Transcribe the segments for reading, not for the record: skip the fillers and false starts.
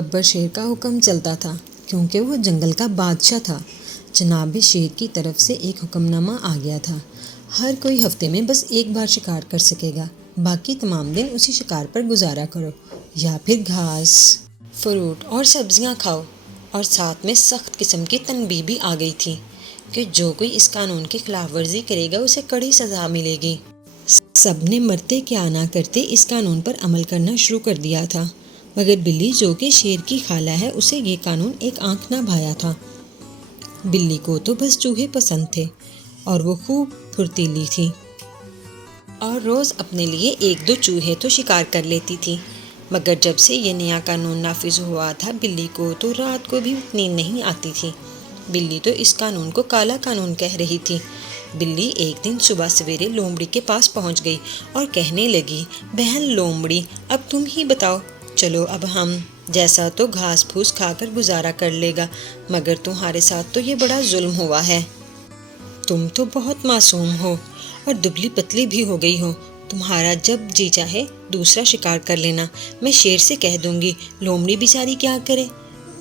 گبر شیر کا حکم چلتا تھا کیونکہ وہ جنگل کا بادشاہ تھا۔ جناب شیر کی طرف سے ایک حکم نامہ آ گیا تھا، ہر کوئی ہفتے میں بس ایک بار شکار کر سکے گا، باقی تمام دن اسی شکار پر گزارا کرو یا پھر گھاس، فروٹ اور سبزیاں کھاؤ۔ اور ساتھ میں سخت قسم کی تنبیہ بھی آ گئی تھی کہ جو کوئی اس قانون کی خلاف ورزی کرے گا اسے کڑی سزا ملے گی۔ سب نے مرتے کیا نہ کرتے اس قانون پر عمل کرنا شروع کر دیا تھا، مگر بلی جو کہ شیر کی خالہ ہے اسے یہ قانون ایک آنکھ نہ بھایا تھا۔ بلی کو تو بس چوہے پسند تھے اور وہ خوب پھرتیلی تھی اور روز اپنے لیے ایک دو چوہے تو شکار کر لیتی تھی، مگر جب سے یہ نیا قانون نافذ ہوا تھا بلی کو تو رات کو بھی نیند نہیں آتی تھی۔ بلی تو اس قانون کو کالا قانون کہہ رہی تھی۔ بلی ایک دن صبح سویرے لومڑی کے پاس پہنچ گئی اور کہنے لگی، بہن لومڑی، اب تم ہی بتاؤ، چلو اب ہم جیسا تو گھاس پھوس کھا کر گزارا کر لے گا، مگر تمہارے ساتھ تو یہ بڑا ظلم ہوا ہے۔ تم تو بہت معصوم ہو اور دبلی پتلی بھی ہو گئی ہو، تمہارا جب جی چاہے دوسرا شکار کر لینا، میں شیر سے کہہ دوں گی، لومڑی بیچاری کیا کرے؟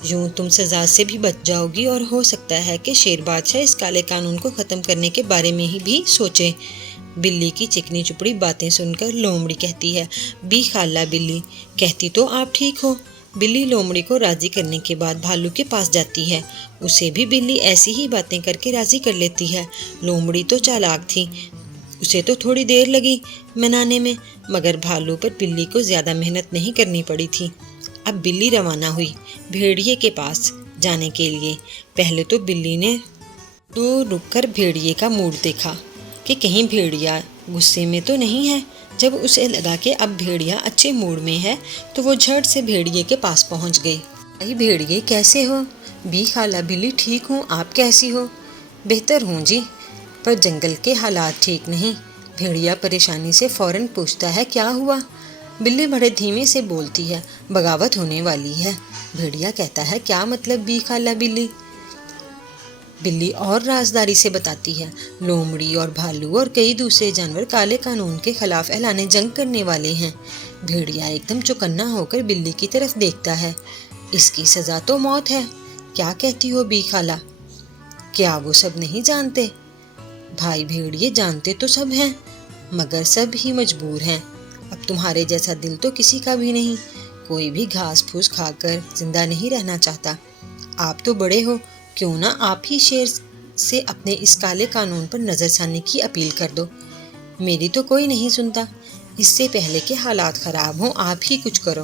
یوں تم سزا سے بھی بچ جاؤ گی اور ہو سکتا ہے کہ شیر بادشاہ اس کالے قانون کو ختم کرنے کے بارے میں ہی بھی سوچے۔ بلی کی چکنی چپڑی باتیں سن کر لومڑی کہتی ہے، بی خالہ بلی، کہتی تو آپ ٹھیک ہو۔ بلی لومڑی کو راضی کرنے کے بعد بھالو کے پاس جاتی ہے، اسے بھی بلی ایسی ہی باتیں کر کے راضی کر لیتی ہے۔ لومڑی تو چالاک تھی، اسے تو تھوڑی دیر لگی منانے میں، مگر بھالو پر بلی کو زیادہ محنت نہیں کرنی پڑی تھی۔ اب بلی روانہ ہوئی بھیڑیے کے پاس جانے کے لیے۔ پہلے تو بلی نے دور رک کر بھیڑیے کا موڈ دیکھا کہ کہیں بھیڑیا غصے میں تو نہیں ہے۔ جب اسے لگا کہ اب بھیڑیا اچھے موڈ میں ہے تو وہ جھٹ سے بھیڑیے کے پاس پہنچ گئی۔ بھائی بھیڑیے کیسے ہو؟ بی خالہ بلی ٹھیک ہوں، آپ کیسی ہو؟ بہتر ہوں جی، پر جنگل کے حالات ٹھیک نہیں۔ بھیڑیا پریشانی سے فوراً پوچھتا ہے، کیا ہوا؟ بلی بڑے دھیمے سے بولتی ہے، بغاوت ہونے والی ہے۔ بھیڑیا کہتا ہے، کیا مطلب بی خالہ بلی؟ بلی اور رازداری سے بتاتی ہے، لومڑی اور بھالو اور کئی دوسرے جانور کالے قانون کے خلاف اعلان جنگ کرنے والے ہیں۔ بھیڑیا ایک دم چوکنا ہو کر بلی کی طرف دیکھتا ہے، اس کی سزا تو موت ہے۔ کیا کہتی ہو بی خالہ؟ کیا وہ سب نہیں جانتے؟ بھائی بھیڑیے جانتے تو سب ہیں، مگر سب ہی مجبور ہیں۔ اب تمہارے جیسا دل تو کسی کا بھی نہیں، کوئی بھی گھاس پھوس کھا کر زندہ نہیں رہنا چاہتا۔ آپ تو بڑے ہو، کیوں نہ آپ ہی شیر سے اپنے اس کالے قانون پر نظر ثانی کی اپیل کر دو۔ میری تو کوئی نہیں سنتا، اس سے پہلے کہ حالات خراب ہوں آپ ہی کچھ کرو۔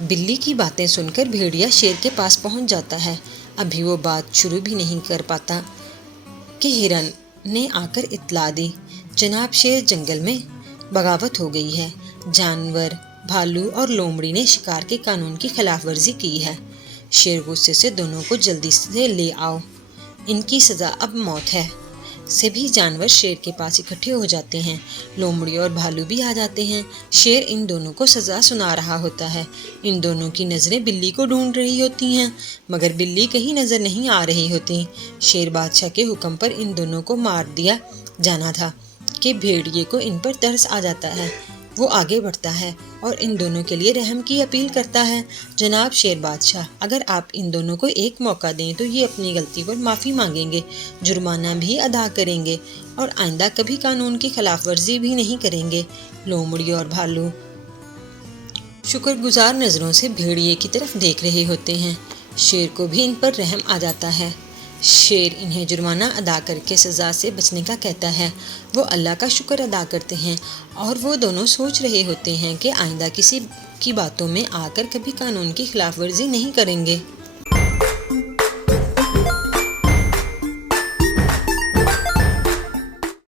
بلی کی باتیں سن کر بھیڑیا شیر کے پاس پہنچ جاتا ہے۔ ابھی وہ بات شروع بھی نہیں کر پاتا کہ ہرن نے آ کر اطلاع دی، جناب شیر جنگل میں بغاوت ہو گئی ہے، جانور بھالو اور لومڑی نے شکار کے قانون کی خلاف ورزی کی ہے۔ شیر غصے سے دونوں کو جلدی سے لے آؤ، ان کی سزا اب موت ہے۔ سبھی جانور شیر کے پاس اکٹھے ہو جاتے ہیں، لومڑی اور بھالو بھی آ جاتے ہیں۔ شیر ان دونوں کو سزا سنا رہا ہوتا ہے، ان دونوں کی نظریں بلی کو ڈھونڈ رہی ہوتی ہیں، مگر بلی کہیں نظر نہیں آ رہی ہوتی۔ شیر بادشاہ کے حکم پر ان دونوں کو مار دیا جانا تھا کہ بھیڑیے کو ان پر ترس آ جاتا ہے۔ وہ آگے بڑھتا ہے اور ان دونوں کے لیے رحم کی اپیل کرتا ہے، جناب شیر بادشاہ، اگر آپ ان دونوں کو ایک موقع دیں تو یہ اپنی غلطی پر معافی مانگیں گے، جرمانہ بھی ادا کریں گے اور آئندہ کبھی قانون کی خلاف ورزی بھی نہیں کریں گے۔ لومڑی اور بھالو شکر گزار نظروں سے بھیڑیے کی طرف دیکھ رہے ہوتے ہیں۔ شیر کو بھی ان پر رحم آ جاتا ہے۔ شیر انہیں جرمانہ ادا کر کے سزا سے بچنے کا کہتا ہے۔ وہ اللہ کا شکر ادا کرتے ہیں اور وہ دونوں سوچ رہے ہوتے ہیں کہ آئندہ کسی کی باتوں میں آ کر کبھی قانون کی خلاف ورزی نہیں کریں گے۔